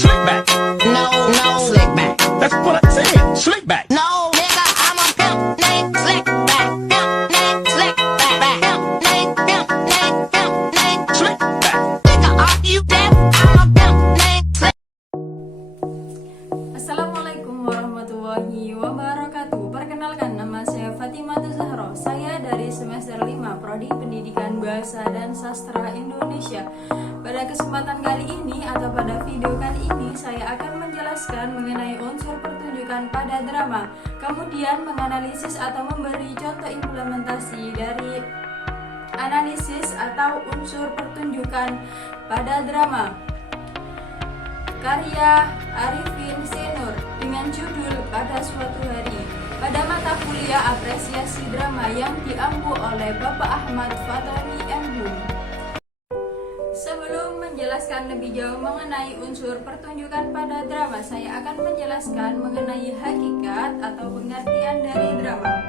Slick back. No, no, slick back. That's what I said. Slick back. No, nigga, I'm a pimp named Slick back. Pimp named Slick back. Pimp named, pimp named, pimp named Slick back. Nigga, are you deaf? I'm a pimp named Slick. Assalamualaikum warahmatullahi wabarakatuh. Perkenalkan, nama saya Fatimah Zahra. Saya dari semester 5 Prodi Pendidikan Bahasa dan Sastra Indonesia. Pada kesempatan kali ini atau pada video kali ini saya akan menjelaskan mengenai unsur pertunjukan pada drama, kemudian menganalisis atau memberi contoh implementasi dari analisis atau unsur pertunjukan pada drama. Karya Arifin Senur dengan judul Pada Suatu Hari, pada mata kuliah apresiasi drama yang diampu oleh Bapak Ahmad Fatoni MHum. Sebelum menjelaskan lebih jauh mengenai unsur pertunjukan pada drama, saya akan menjelaskan mengenai hakikat atau pengertian dari drama.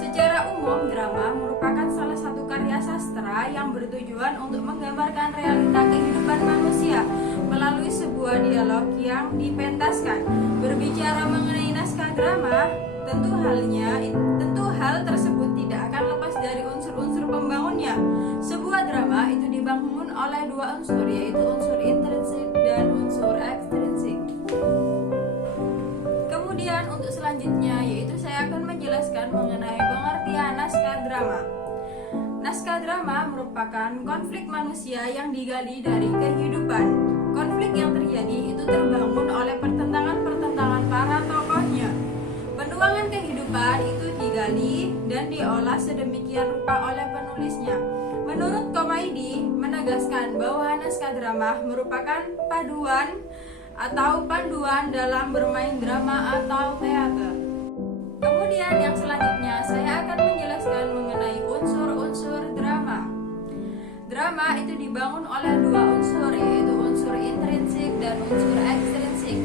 Secara umum, drama merupakan salah satu karya sastra yang bertujuan untuk menggambarkan realita kehidupan manusia melalui sebuah dialog yang dipentaskan. Berbicara mengenai naskah drama, tentu hal tersebut tidak akan lepas dari unsur-unsur pembangunnya. Sebuah drama itu dibangun oleh dua unsur, yaitu unsur intrinsik dan unsur ekstrinsik. Kemudian untuk selanjutnya yaitu saya akan menjelaskan mengenai pengertian naskah drama. Naskah drama merupakan konflik manusia yang digali dari kehidupan. Konflik yang terjadi itu terbangun oleh pertentangan-pertentangan para tokohnya. Penuangan kehidupan itu digali dan diolah sedemikian rupa oleh penulisnya. Menurut Komaidi menegaskan bahwa naskah drama merupakan paduan atau panduan dalam bermain drama atau teater. Kemudian yang selanjutnya saya akan menjelaskan mengenai unsur-unsur drama. Drama itu dibangun oleh dua unsur, yaitu unsur intrinsik dan unsur ekstrinsik.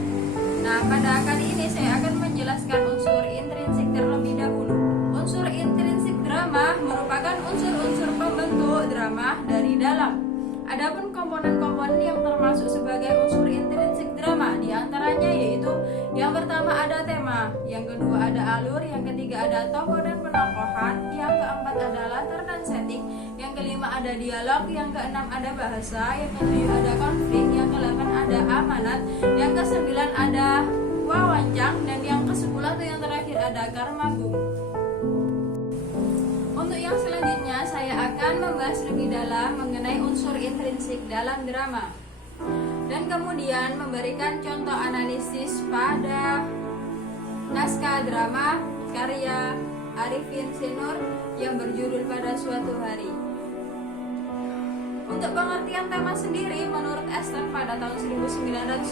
Nah, pada kali ini saya akan menjelaskan unsur intrinsik terlebih dahulu. Unsur intrinsik drama merupakan unsur-unsur pembentuk drama dari dalam. Adapun komponen-komponen yang termasuk sebagai unsur intrinsik drama diantaranya yaitu yang pertama ada tema, yang kedua ada alur, yang ketiga ada tokoh dan penokohan, yang keempat ada latar dan setting, yang kelima ada dialog, yang keenam ada bahasa, yang ketujuh ada konflik, yang kedelapan ada amanat, yang kesembilan ada wawancang, dan yang kesepuluh atau yang terakhir ada karmagung. Untuk yang selanjutnya saya akan membahas lebih dalam mengenai unsur intrinsik dalam drama dan kemudian memberikan contoh analisis pada naskah drama karya Arifin Senur yang berjudul Pada Suatu Hari. Untuk pengertian tema sendiri, menurut Esther pada tahun 1990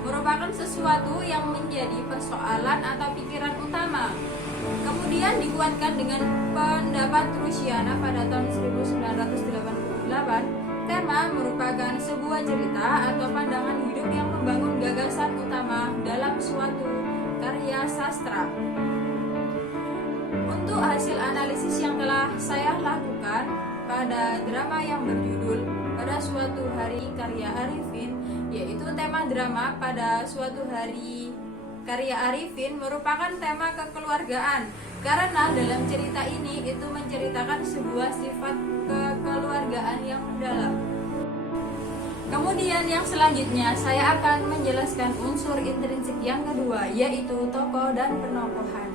merupakan sesuatu yang menjadi persoalan atau pikiran utama. Kemudian dikuatkan dengan pendapat Rusiana pada tahun 1988. Tema merupakan sebuah cerita atau pandangan hidup yang membangun gagasan utama dalam suatu karya sastra. Untuk hasil analisis yang telah saya lakukan pada drama yang berjudul Pada Suatu Hari karya Arifin, yaitu tema drama Pada Suatu Hari karya Arifin merupakan tema kekeluargaan, karena dalam cerita ini itu menceritakan sebuah sifat kekeluargaan yang mendalam. Kemudian yang selanjutnya saya akan menjelaskan unsur intrinsik yang kedua, yaitu tokoh dan penokohan.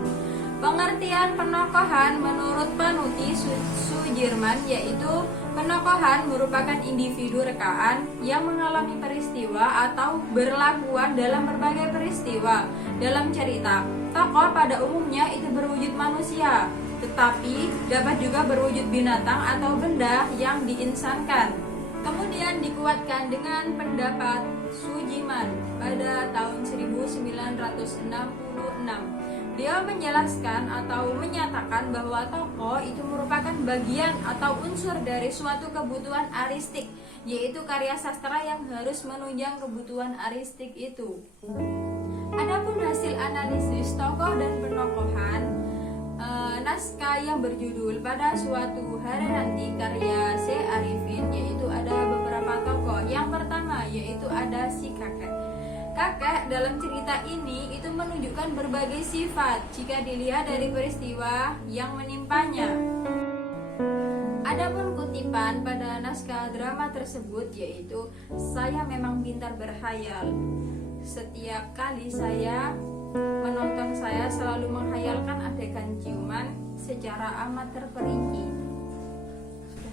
Pengertian penokohan menurut Panuti Sudirman yaitu penokohan merupakan individu rekaan yang mengalami peristiwa atau berlakuan dalam berbagai peristiwa. Dalam cerita, tokoh pada umumnya itu berwujud manusia, tetapi dapat juga berwujud binatang atau benda yang diinsankan. Kemudian dikuatkan dengan pendapat Sujiman pada tahun 1966. Dia menjelaskan atau menyatakan bahwa tokoh itu merupakan bagian atau unsur dari suatu kebutuhan aristik, yaitu karya sastra yang harus menunjang kebutuhan aristik itu. Adapun hasil analisis tokoh dan penokohan naskah yang berjudul Pada Suatu Hari Nanti karya C. Arifin, yaitu ada beberapa tokoh. Yang pertama yaitu ada si kakek. Kakek dalam cerita ini itu menunjukkan berbagai sifat jika dilihat dari peristiwa yang menimpanya. Adapun kutipan pada naskah drama tersebut yaitu, saya memang pintar berhayal. Setiap kali saya menonton, saya selalu menghayalkan adegan ciuman secara amat terperinci.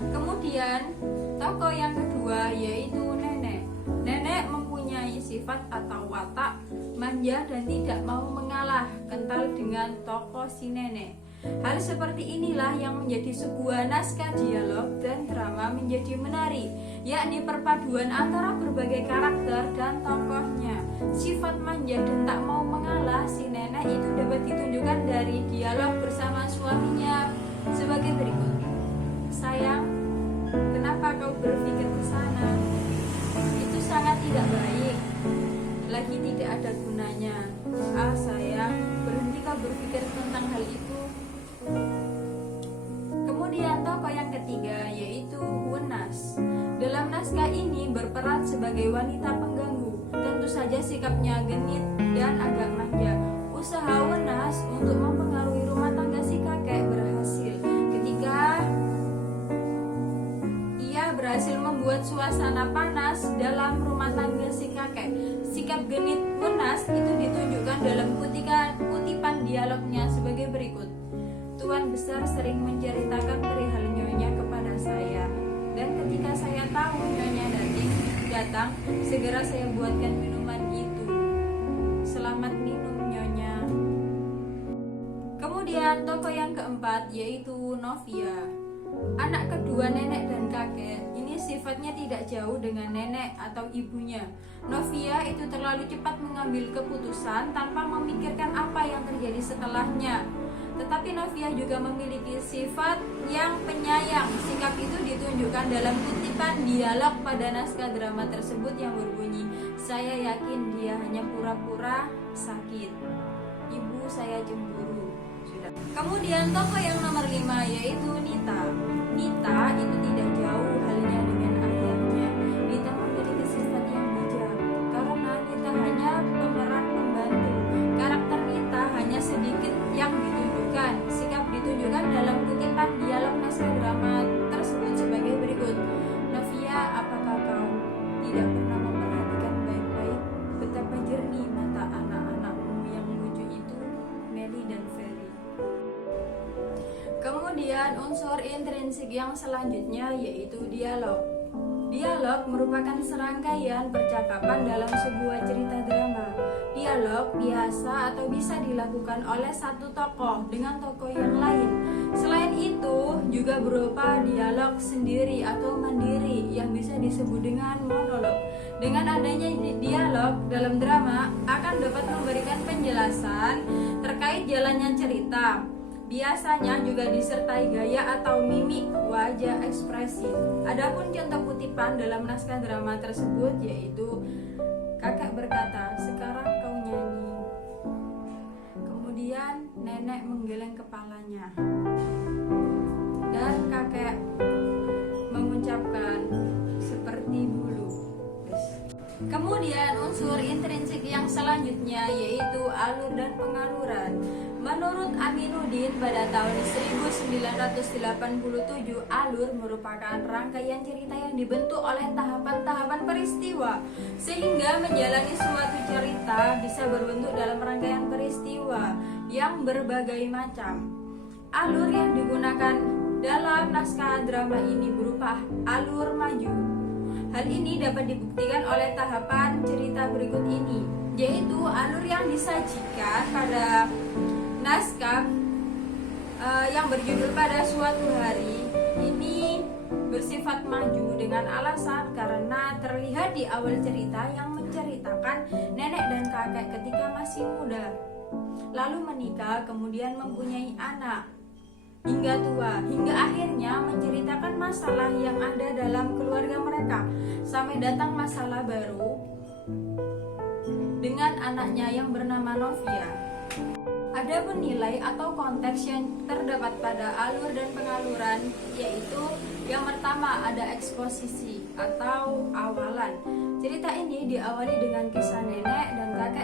Kemudian tokoh yang kedua yaitu nenek. Nenek mempunyai sifat atau watak manja dan tidak mau mengalah, kental dengan tokoh si nenek. Hal seperti inilah yang menjadi sebuah naskah dialog dan drama menjadi menarik, yakni perpaduan antara berbagai karakter dan tokohnya. Sifat manja dan tak mau mengalah si nenek itu dapat ditunjukkan dari dialog bersama suaminya sebagai berikut. Sayang, kenapa kau berpikir ke sana? Itu sangat tidak baik, lagi tidak ada gunanya. Ah sayang, berhenti kau berpikir tentang hal itu. Kemudian tokoh yang ketiga yaitu Wenas. Dalam naskah ini berperan sebagai wanita pengganggu. Tentu saja sikapnya genit dan agak manja. Usaha Wenas untuk mempengaruhi rumah tangga si kakek berhasil ketika ia berhasil membuat suasana panas dalam rumah tangga si kakek. Sikap genit Wenas itu ditunjukkan dalam kutipan dialognya sebagai berikut. Tuan besar sering menceritakan perihal nyonya kepada saya, dan ketika saya tahu nyonya datang, segera saya buatkan minuman itu. Selamat minum nyonya. Kemudian tokoh yang keempat yaitu Novia. Anak kedua nenek dan kakek, ini sifatnya tidak jauh dengan nenek atau ibunya. Novia itu terlalu cepat mengambil keputusan tanpa memikirkan apa yang terjadi setelahnya. Tetapi Novia juga memiliki sifat yang penyayang. Sikap itu ditunjukkan dalam kutipan dialog pada naskah drama tersebut yang berbunyi, saya yakin dia hanya pura-pura sakit. Ibu saya cemburu. Sudah. Kemudian tokoh yang nomor 5 yaitu Nita. Nita itu tidak jauh halnya dengan ayahnya. Nita memiliki sifat yang bijak karena Nita hanya pemeran pembantu. Karakter Nita hanya sedikit yang ditunjukkan. Sikap ditunjukkan dalam kutipan dialog naskah drama tersebut sebagai berikut. Novia, apakah kau tidak pernah memperhatikan baik-baik betapa jernih mata anak-anakmu yang lucu itu, Melly dan Ferry? Kemudian unsur intrinsik yang selanjutnya yaitu dialog. Dialog merupakan serangkaian percakapan dalam sebuah cerita drama. Dialog biasa atau bisa dilakukan oleh satu tokoh dengan tokoh yang lain. Selain itu, juga berupa dialog sendiri atau mandiri yang bisa disebut dengan monolog. Dengan adanya dialog dalam drama akan dapat memberikan penjelasan terkait jalannya cerita. Biasanya juga disertai gaya atau mimik wajah ekspresi. Adapun contoh kutipan dalam naskah drama tersebut yaitu, kakek berkata, sekarang kau nyanyi. Kemudian nenek menggeleng kepalanya dan kakek mengucapkan seperti dulu. Kemudian unsur intrinsik yang selanjutnya yaitu alur dan pengaluran. Menurut Aminuddin pada tahun 1987, alur merupakan rangkaian cerita yang dibentuk oleh tahapan-tahapan peristiwa, sehingga menjalani suatu cerita bisa berbentuk dalam rangkaian peristiwa yang berbagai macam. Alur yang digunakan dalam naskah drama ini berupa alur maju. Hal ini dapat dibuktikan oleh tahapan cerita berikut ini, yaitu alur yang disajikan pada naskah yang berjudul Pada Suatu Hari ini bersifat maju dengan alasan karena terlihat di awal cerita yang menceritakan nenek dan kakek ketika masih muda, lalu menikah, kemudian mempunyai anak hingga tua, hingga akhirnya menceritakan masalah yang ada dalam keluarga mereka sampai datang masalah baru dengan anaknya yang bernama Novia. Adapun nilai atau konteks yang terdapat pada alur dan pengaluran yaitu yang pertama ada eksposisi atau awalan. Cerita ini diawali dengan kisah nenek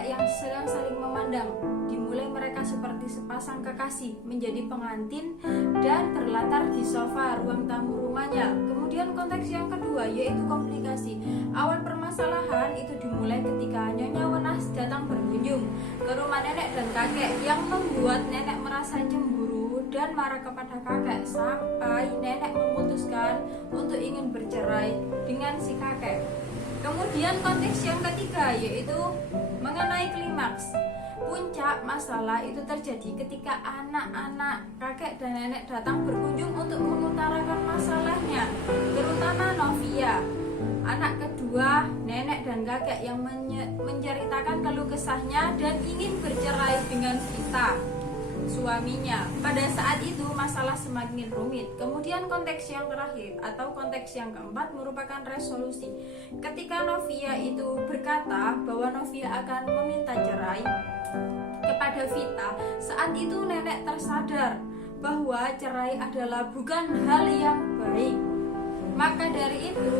yang sedang saling memandang. Dimulai mereka seperti sepasang kekasih menjadi pengantin dan berlatar di sofa ruang tamu rumahnya. Kemudian konteks yang kedua yaitu komplikasi. Awal permasalahan itu dimulai ketika Nyonya Wenas datang berkunjung ke rumah nenek dan kakek yang membuat nenek merasa cemburu dan marah kepada kakek sampai nenek memutuskan untuk ingin bercerai dengan si kakek. Kemudian konteks yang ketiga yaitu mengenai klimaks. Puncak masalah itu terjadi ketika anak-anak kakek dan nenek datang berkunjung untuk mengutarakan masalahnya, terutama Novia, anak kedua nenek dan kakek yang menceritakan keluh kesahnya dan ingin bercerai dengan Vita, suaminya. Pada saat itu masalah semakin rumit. Kemudian konteks yang terakhir atau konteks yang keempat merupakan resolusi. Ketika Novia itu berkata bahwa Novia akan meminta cerai kepada Vita, saat itu nenek tersadar bahwa cerai adalah bukan hal yang baik. Maka dari itu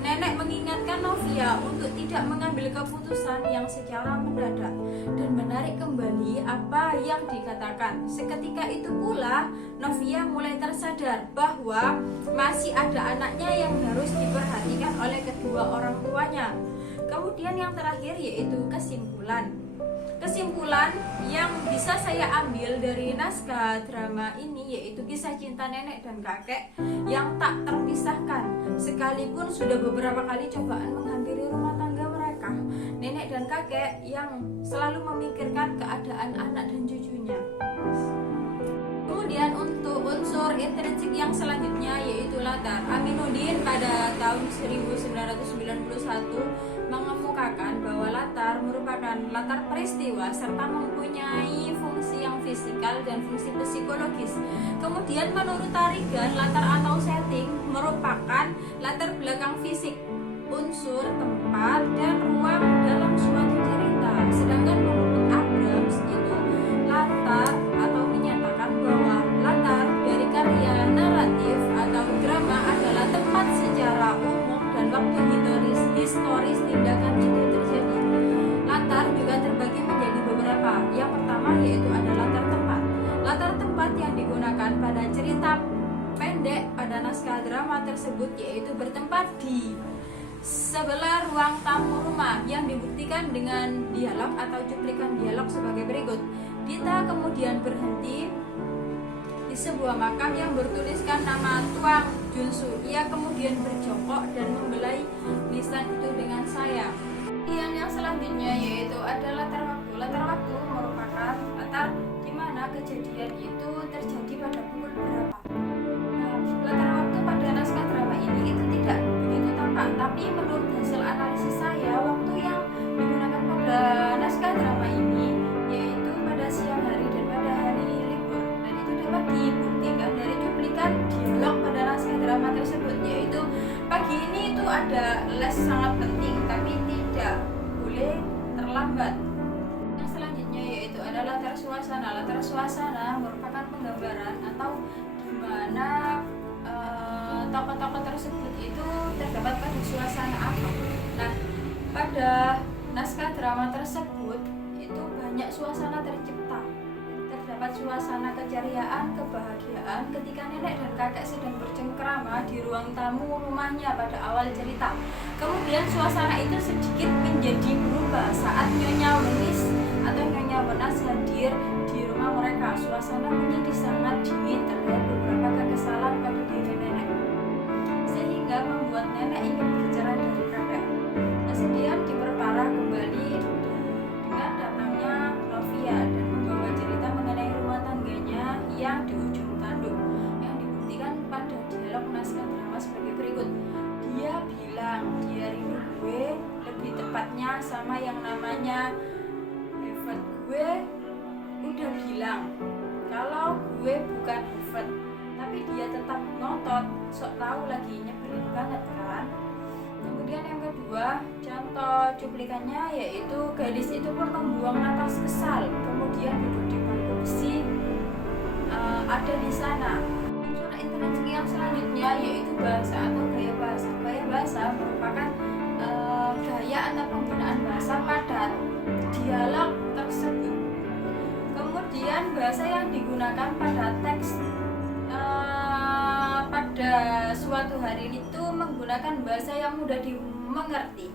nenek mengingatkan Novia untuk tidak mengambil keputusan yang secara mendadak dan menarik kembali apa yang dikatakan. Seketika itu pula Novia mulai tersadar bahwa masih ada anaknya yang harus diperhatikan oleh kedua orang tuanya. Kemudian yang terakhir yaitu kesimpulan. Kesimpulan yang bisa saya ambil dari naskah drama ini yaitu kisah cinta nenek dan kakek yang tak terpisahkan. Sekalipun sudah beberapa kali cobaan menghampiri rumah tangga mereka, nenek dan kakek yang selalu memikirkan keadaan anak dan cucunya. Kemudian untuk unsur intrinsik yang selanjutnya yaitu latar. Aminuddin pada tahun 1991 mengemukakan bahwa latar merupakan latar peristiwa serta mempunyai fungsi yang fisikal dan fungsi psikologis. Kemudian menurut Tarigan, latar atau setting merupakan latar belakang fisik, unsur, tempat, dan ruang dalam suatu cerita. Sedangkan menurut Abrams itu latar atau menyatakan bahwa latar dari karya naratif atau drama adalah tempat secara umum dan waktu historis tindakan itu terjadi. Latar juga terbagi menjadi beberapa. Yang pertama yaitu ada latar tempat. Latar tempat yang digunakan pada cerita pendek pada naskah drama tersebut yaitu bertempat di sebelah ruang tamu rumah yang dibuktikan dengan dialog atau cuplikan dialog sebagai berikut. Dita kemudian berhenti di sebuah makam yang bertuliskan nama Tuang Junsu. Ia kemudian berjongkok dan membelai nisan itu dengan sayap. Yang selanjutnya yaitu ada latar waktu. Latar waktu merupakan latar di mana kejadian itu terjadi pada pukul berapa. Nah, latar waktu pada naskah drama ini itu tidak begitu tampak, tapi menurut hasil analisis saya, waktu yang digunakan pada naskah drama ini yaitu pada siang hari dan pada hari libur, dan itu dapat dibuktikan dari cuplikan dialog pada naskah drama tersebut, yaitu pagi ini itu ada les sangat penting tapi tidak boleh terlambat. Yang selanjutnya yaitu ada latar suasana. Latar suasana merupakan penggambaran atau di mana tokoh-tokoh tersebut itu terdapat pada suasana apa. Nah, pada naskah drama tersebut itu banyak suasana tercipta. Terdapat suasana keceriaan, kebahagiaan ketika nenek dan kakek sedang bercengkrama di ruang tamu rumahnya pada awal cerita. Kemudian suasana itu sedikit menjadi berubah saat Nyonya Wenis atau Nyonya Wenas hadir di rumah mereka. Suasana menjadi sangat dingin, terlihat beberapa kekesalan pada diri nenek, sehingga membuat nenek ingin bercerai dari kakek. Kesedihan diperparah kembali dengan datangnya Novia dan membawa cerita mengenai rumah tangganya yang di ujung tanduk, yang dibuktikan pada dialog naskah drama sebagai berikut. Dia bilang dia rindu gue, lebih tepatnya sama yang namanya Heaven. Gue udah bilang kalau gue bukan Heaven, tapi dia tetap ngotot, sok tahu lagi, nyebelin banget kan. Kemudian yang kedua, contoh cuplikannya yaitu gadis itu pun membuang napas kesal, kemudian duduk di bangku besi ada di sana. Zona intrinsik yang selanjutnya yaitu bahasa atau gaya bahasa. Gaya bahasa merupakan gaya atau penggunaan bahasa padat, dialog suatu hari itu menggunakan bahasa yang mudah dimengerti.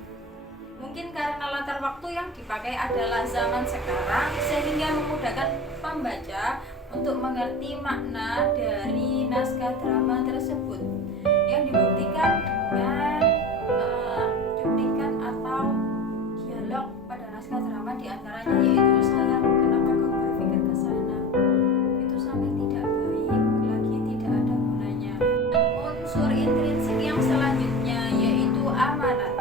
Mungkin karena latar waktu yang dipakai adalah zaman sekarang, sehingga memudahkan pembaca untuk mengerti makna dari naskah drama tersebut, yang dibuktikan dengan cuplikan atau dialog pada naskah drama, diantaranya yaitu sayang kenapa kau berpikir ke sana, itu sangat tidak baik, lagi tidak ada gunanya. Unsur intrinsik yang selanjutnya yaitu amanat.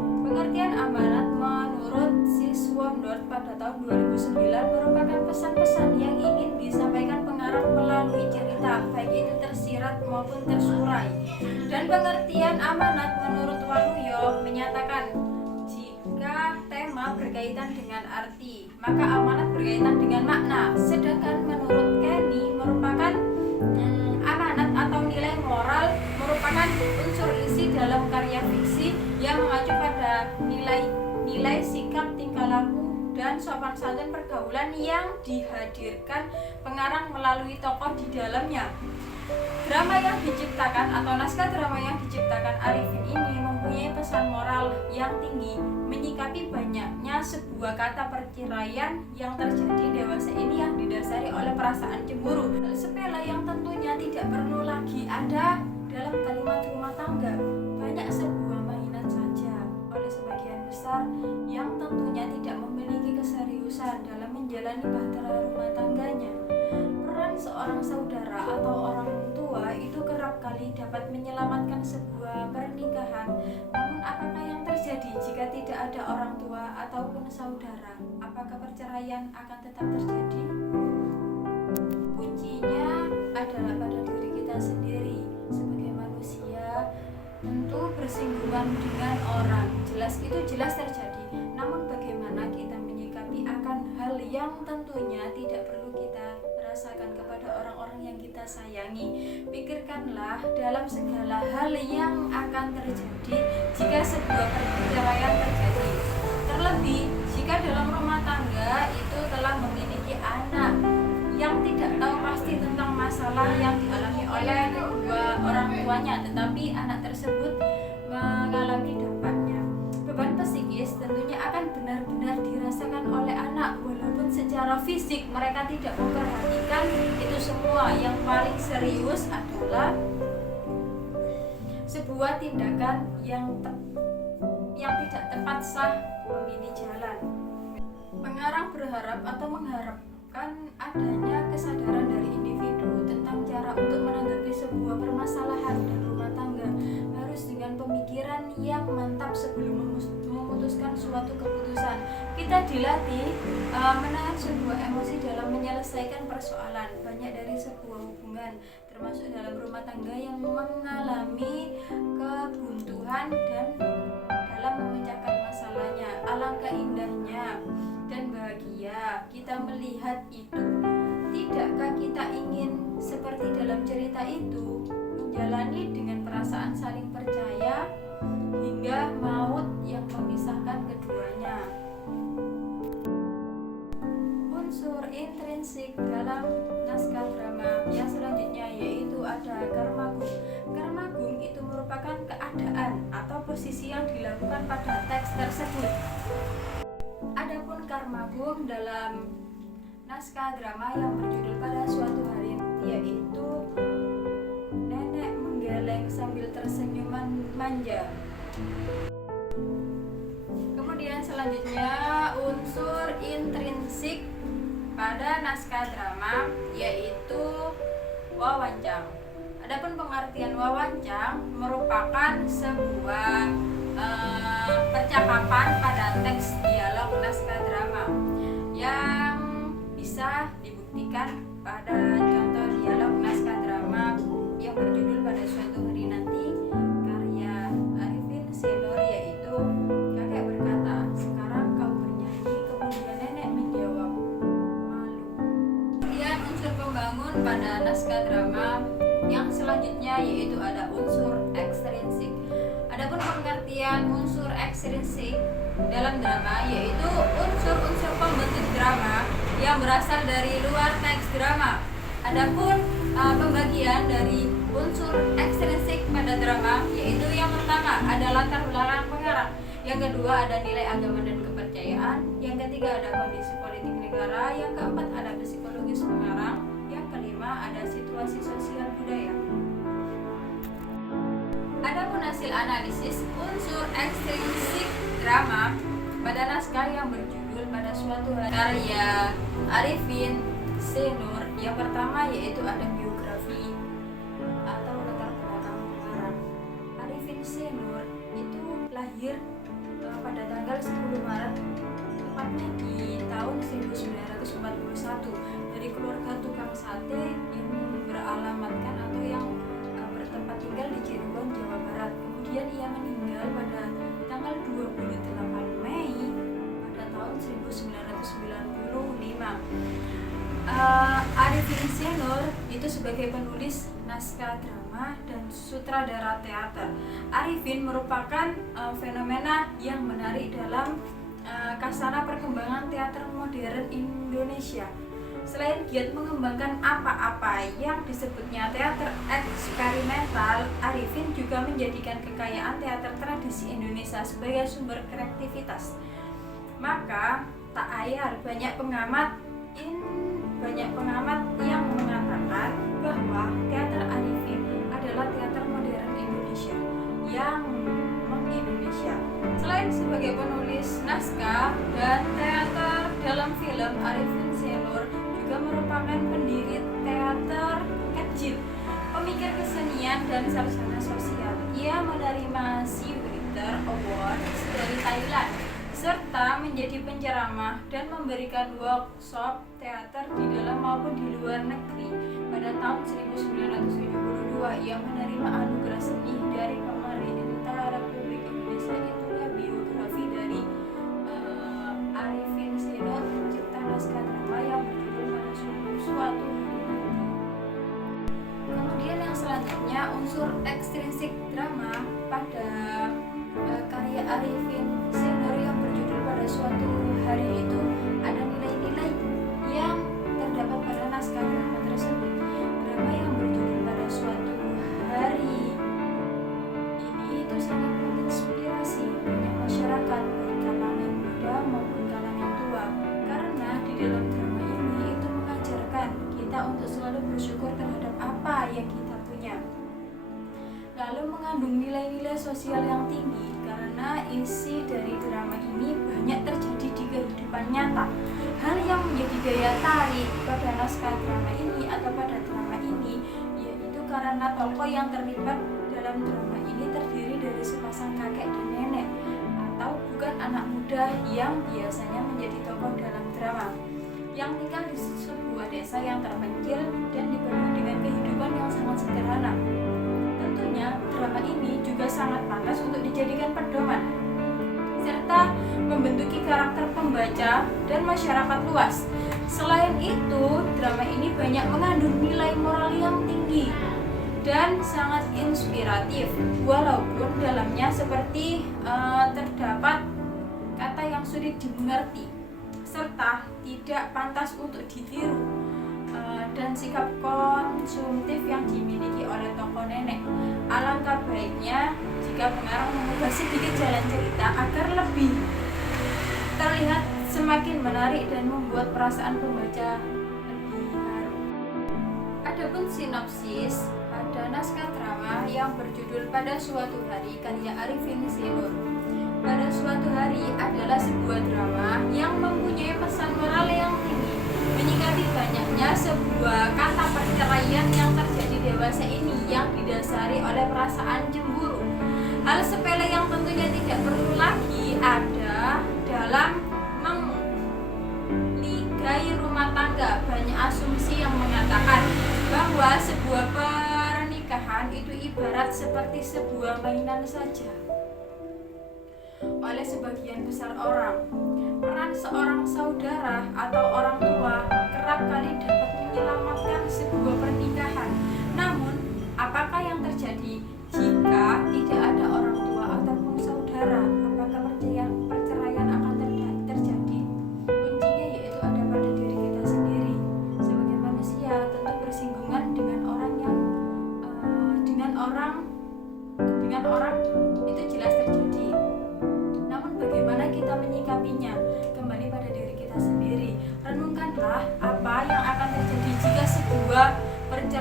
Pengertian amanat menurut Siswondorf pada tahun 2009 merupakan pesan-pesan yang ingin disampaikan pengarang melalui cerita, baik itu tersirat maupun tersurai. Dan pengertian amanat menurut Waluyo menyatakan jika tema berkaitan dengan arti, maka amanat berkaitan dengan makna. Sedangkan menurut Kenny merupakan amanat atau nilai moral merupakan unsur isi dalam karya fiksi yang mengacu pada nilai sikap, tingkah laku, dan sopan santun pergaulan yang dihadirkan pengarang melalui tokoh di dalamnya. Drama yang diciptakan atau naskah drama yang diciptakan Arifin ini mempunyai pesan moral yang tinggi, menyikapi banyaknya sebuah kata perceraian yang terjadi dewasa ini yang didasari oleh perasaan cemburu sepele yang tentunya tidak perlu lagi ada dalam kalimat rumah tangga, banyak sebuah mainan saja oleh sebagian besar yang tentunya tidak memiliki keseriusan dalam menjalani bahtera rumah tangganya. Peran seorang saudara atau orang tua itu kerap kali dapat menyelamatkan sebuah pernikahan. Namun apakah yang terjadi jika tidak ada orang tua ataupun saudara? Apakah perceraian akan tetap terjadi? Kuncinya adalah pada diri kita sendiri. Sebagai manusia tentu bersinggungan dengan orang, jelas terjadi. Namun bagaimana kita menyikapi akan hal yang tentunya tidak perlu kita rasakan kepada orang-orang yang kita sayangi. Pikirkanlah dalam segala hal yang akan terjadi jika sebuah perceraian terjadi. Terlebih jika dalam rumah tangga itu telah memiliki anak yang tidak tahu pasti tentang masalah yang dialami oleh kedua orang tuanya, tetapi anak tersebut mengalami dampaknya. Beban psikis tentunya akan benar-benar dirasakan oleh anak, walaupun secara fisik mereka tidak memperhatikan itu semua. Yang paling serius adalah sebuah tindakan yang tidak tepat sah memilih jalan. Pengarang berharap atau mengharapkan adanya kesadaran dari individu tentang cara untuk menanggapi sebuah permasalahan dan rumah tangga, harus dengan pemikiran yang mantap sebelum memutuskan suatu keputusan. Kita dilatih menahan sebuah emosi dalam menyelesaikan persoalan. Banyak dari sebuah hubungan, termasuk dalam rumah tangga, yang mengalami kebuntuan dan dalam memecahkan masalahnya. Alangkah indahnya dan bahagia kita melihat itu. Tidakkah kita ingin seperti dalam cerita itu, menjalani dengan perasaan saling percaya hingga maut yang memisahkan keduanya? Unsur intrinsik dalam naskah drama yang selanjutnya yaitu ada karmagung. Karmagung itu merupakan keadaan atau posisi yang dilakukan pada teks tersebut. Adapun karmagung dalam naskah drama yang berjudul Pada Suatu Hari yaitu nenek menggeleng sambil tersenyum manja. Kemudian selanjutnya unsur intrinsik pada naskah drama yaitu wawancang. Adapun pengertian wawancang merupakan sebuah percakapan pada teks dialog naskah drama yang bisa dibuktikan pada contoh dialog naskah drama yang berjudul Pada Suatu Hari Nanti karya Arifin Sendor, yaitu kakek berkata, "Sekarang kau bernyanyi." Kemudian nenek menjawab, "Malu." Kemudian unsur pembangun pada naskah drama yang selanjutnya yaitu ada unsur ekstrinsik. Adapun pengertian unsur ekstrinsik dalam drama yaitu unsur-unsur pembentuk drama yang berasal dari luar teks drama. Adapun pembagian dari unsur ekstrinsik pada drama, yaitu yang pertama ada latar belakang pengarang, yang kedua ada nilai agama dan kepercayaan, yang ketiga ada kondisi politik negara, yang keempat ada psikologis pengarang, yang kelima ada situasi sosial budaya. Adapun hasil analisis unsur ekstrinsik drama pada naskah yang berjudul Pada Suatu Hari karya Arifin Senur, yang pertama yaitu ada biografi atau latar belakang pengarang. Arifin Senur itu lahir pada tanggal 10 Maret tepatnya di tahun 1941 dari keluarga tukang sate yang beralamatkan atau yang bertempat tinggal di Cirebon, Jawa Barat. Kemudian ia meninggal pada tanggal 28 Mei pada tahun 1995. Arifin Senur itu sebagai penulis naskah drama dan sutradara teater. Arifin merupakan fenomena yang menarik dalam kasana perkembangan teater modern Indonesia. Selain giat mengembangkan apa-apa yang disebutnya teater eksperimental, Arifin juga menjadikan kekayaan teater tradisi Indonesia sebagai sumber kreativitas. Maka tak ayal banyak pengamat yang mengatakan bahwa teater Arifin adalah teater modern Indonesia yang meng-Indonesia. Selain sebagai penulis naskah dan teater dalam film, Arifin Senur juga merupakan pendiri teater kecil, pemikir kesenian dan sarjana sosial. Ia menerima Siwriter Awards dari Thailand serta menjadi penceramah dan memberikan workshop teater di dalam maupun di luar negeri. Pada tahun 1972 ia menerima anugerah seni dari pemerintah Republik Indonesia. Itulah biografi dari Arifin Senur, pencipta naskah drama yang berjudul Pada Suatu Hari Nanti. Kemudian yang selanjutnya unsur ekstrinsik drama pada karya Arifin Senur yang berjudul Pada Suatu Hari itu ada nilai-nilai yang terdapat pada naskah drama tersebut. Drama yang berjudul Pada Suatu Hari ini itu sangat menginspirasi banyak masyarakat baik kalangan muda maupun kalangan tua, karena di dalam drama ini itu mengajarkan kita untuk selalu bersyukur terhadap apa yang kita punya. Lalu mengandung nilai-nilai sosial yang tinggi karena isi dari drama ini banyak terjadi di kehidupan nyata. Hal yang menjadi daya tarik pada naskah drama ini atau pada drama ini yaitu karena tokoh yang terlibat dalam drama ini terdiri dari sepasang kakek dan nenek, atau bukan anak muda yang biasanya menjadi tokoh dalam drama, yang tinggal di sebuah desa yang terpencil dan dipenuhi dengan kehidupan yang sangat sederhana. Tentunya drama ini juga sangat pantas untuk dijadikan pedoman serta membentuki karakter pembaca dan masyarakat luas. Selain itu, drama ini banyak mengandung nilai moral yang tinggi dan sangat inspiratif, walaupun dalamnya seperti terdapat kata yang sulit dimengerti serta tidak pantas untuk ditiru, dan sikap konsumtif yang dimiliki oleh tokoh nenek. Alangkah baiknya jika pengarang mengubah sedikit jalan cerita agar lebih terlihat semakin menarik dan membuat perasaan pembaca lebih haru. Adapun sinopsis pada naskah drama yang berjudul Pada Suatu Hari karya Arifin Senur. Pada Suatu Hari adalah sebuah drama yang mempunyai pesan moral yang tinggi, menyikapi banyaknya sebuah kata perceraian yang terjadi dewasa ini yang didasari oleh perasaan cemburu. Hal sepele yang tentunya tidak perlu lagi ada dalam meligai rumah tangga. Banyak asumsi yang mengatakan bahwa sebuah pernikahan itu ibarat seperti sebuah mainan saja. Oleh sebagian besar orang, peran seorang saudara atau orang tua kerap kali dapat menyelamatkan sebuah pernikahan. Namun, apakah yang terjadi jika tidak ada orang tua ataupun saudara? Apakah perceraian akan terjadi? Kuncinya yaitu ada pada diri kita sendiri. Sebagai manusia tentu bersinggungan dengan orang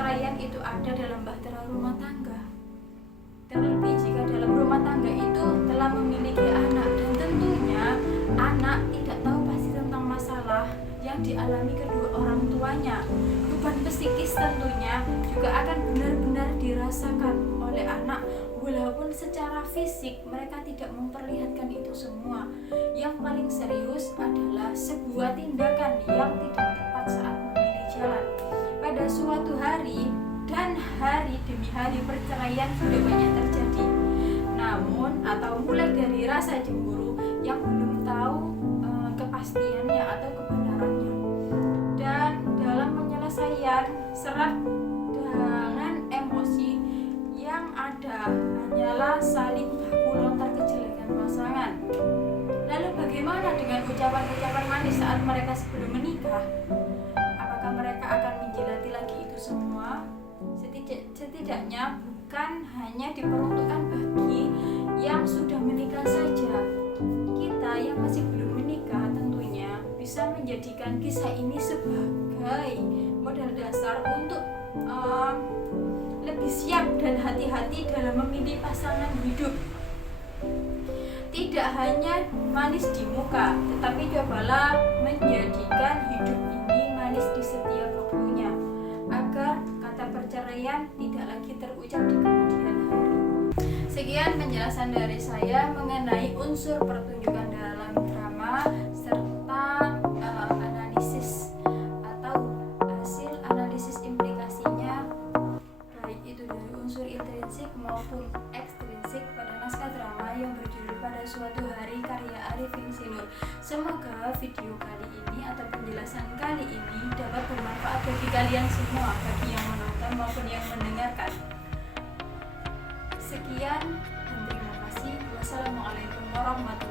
perceraian itu ada dalam bahtera rumah tangga. Terlebih jika dalam rumah tangga itu telah memiliki anak, dan tentunya anak tidak tahu pasti tentang masalah yang dialami kedua orang tuanya. Beban psikis tentunya juga akan benar-benar dirasakan oleh anak, walaupun secara fisik mereka tidak memperlihatkan itu semua. Yang paling serius adalah sebuah tindakan yang tidak tepat saat memilih jalan. Pada suatu hari dan hari demi hari perceraian sudah banyak terjadi. Namun atau mulai dari rasa cemburu yang belum tahu kepastiannya atau kebenarannya. Dan dalam penyelesaian serat dengan emosi yang ada hanyalah saling baku lontar kejelekan pasangan. Lalu bagaimana dengan ucapan-ucapan manis saat mereka sebelum menikah? Apakah mereka akan menjilati lagi itu semua? Setidaknya bukan hanya diperuntukkan bagi yang sudah menikah saja. Kita yang masih belum menikah tentunya bisa menjadikan kisah ini sebagai modal dasar untuk lebih siap dan hati-hati dalam memilih pasangan hidup. Tidak hanya manis di muka, tetapi cobalah menjadikan hidup ini manis di setiap waktunya, agar kata perceraian tidak lagi terucap di kemudian hari. Sekian penjelasan dari saya mengenai unsur pertunjukan dalam drama serta analisis atau hasil analisis implikasinya, baik itu dari unsur intrinsik maupun ekstrinsik pada naskah drama yang berjudul Pada Suatu Hari karya Arifin Sinur. Semoga video kali ini atau penjelasan kali ini dapat bermanfaat bagi kalian semua, bagi yang menonton maupun yang mendengarkan. Sekian dan terima kasih. Wassalamualaikum warahmatullahi wabarakatuh.